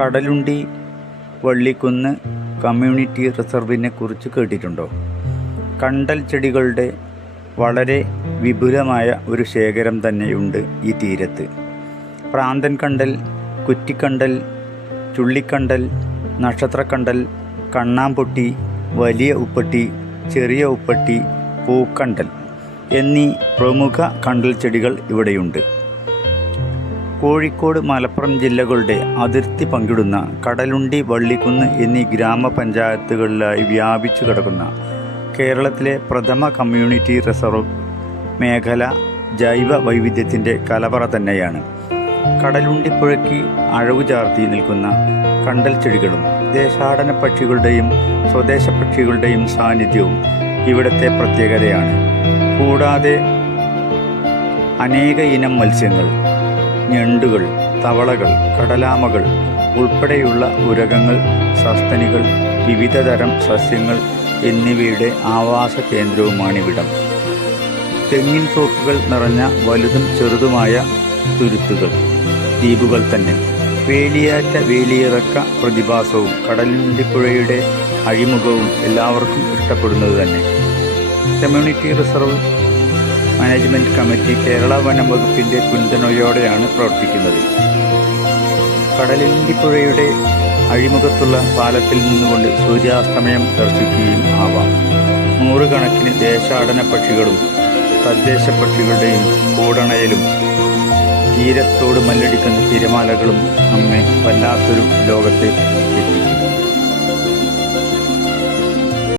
Kadalundi Vallikkunnu community റിസർവിനെ കുറിച്ച് കേട്ടിട്ടുണ്ടോ? കണ്ടൽ ചെടികളുടെ വളരെ വിപുലമായ ഒരു ശേഖരം തന്നെയുണ്ട് ഈ തീരത്ത്. പ്രാന്തൻ കണ്ടൽ കുറ്റിക്കണ്ടൽ ചുള്ളിക്കണ്ടൽ നക്ഷത്രക്കണ്ടൽ കണ്ണാമ്പൊട്ടി വലിയ ഉപ്പട്ടി ചെറിയ ഉപ്പട്ടി പൂക്കണ്ടൽ എന്നീ പ്രമുഖ കണ്ടൽ ചെടികൾ ഇവിടെയുണ്ട്. കോഴിക്കോട് മലപ്പുറം ജില്ലകളുടെ അതിർത്തി പങ്കിടുന്ന കടലുണ്ടി വള്ളിക്കുന്ന് എന്നീ ഗ്രാമപഞ്ചായത്തുകളിലായി വ്യാപിച്ചു കിടക്കുന്ന കേരളത്തിലെ പ്രഥമ കമ്മ്യൂണിറ്റി റിസർവ് മേഖല ജൈവ വൈവിധ്യത്തിന്റെ കലവറ തന്നെയാണ്. കടലുണ്ടി പുഴയ്ക്ക് അഴവു ചാർത്തി നിൽക്കുന്ന കണ്ടൽ ചെടികളും ദേശാടന പക്ഷികളുടെയും സ്വദേശ പക്ഷികളുടെയും സാന്നിധ്യവും ഇവിടുത്തെ പ്രത്യേകതയാണ്. കൂടാതെ അനേക ഇനം മത്സ്യങ്ങൾ ഞണ്ടുകൾ തവളകൾ കടലാമകൾ ഉൾപ്പെടെയുള്ള ഉരകങ്ങൾ സസ്തനികൾ വിവിധതരം സസ്യങ്ങൾ എന്നിവയുടെ ആവാസ കേന്ദ്രവുമാണിവിടം തെങ്ങിൻ തോക്കുകൾ നിറഞ്ഞ വലുതും ചെറുതുമായ തുരുത്തുകൾ ദ്വീപുകൾ തന്നെ. വേലിയാറ്റ വേലിയിറക്ക പ്രതിഭാസവും കടലുണ്ടിപ്പുഴയുടെ അഴിമുഖവും എല്ലാവർക്കും ഇഷ്ടപ്പെടുന്നത് തന്നെ. Community reserve management committee Kerala വനം വകുപ്പിന്റെ പിന്തുണയോടെയാണ് പ്രവർത്തിക്കുന്നത്. കടലിണ്ടിപ്പുഴയുടെ അഴിമുഖത്തുള്ള പാലത്തിൽ നിന്നുകൊണ്ട് സൂര്യാസ്തമയം ദർശിക്കുകയും ആവാം. നൂറുകണക്കിന് ദേശാടന പക്ഷികളും തദ്ദേശ പക്ഷികളുടെയും കൂടണയലും തീരത്തോട് മല്ലടിക്കുന്ന തിരമാലകളും നമ്മെ വല്ലാത്തൊരു ലോകത്തെ എത്തിക്കും.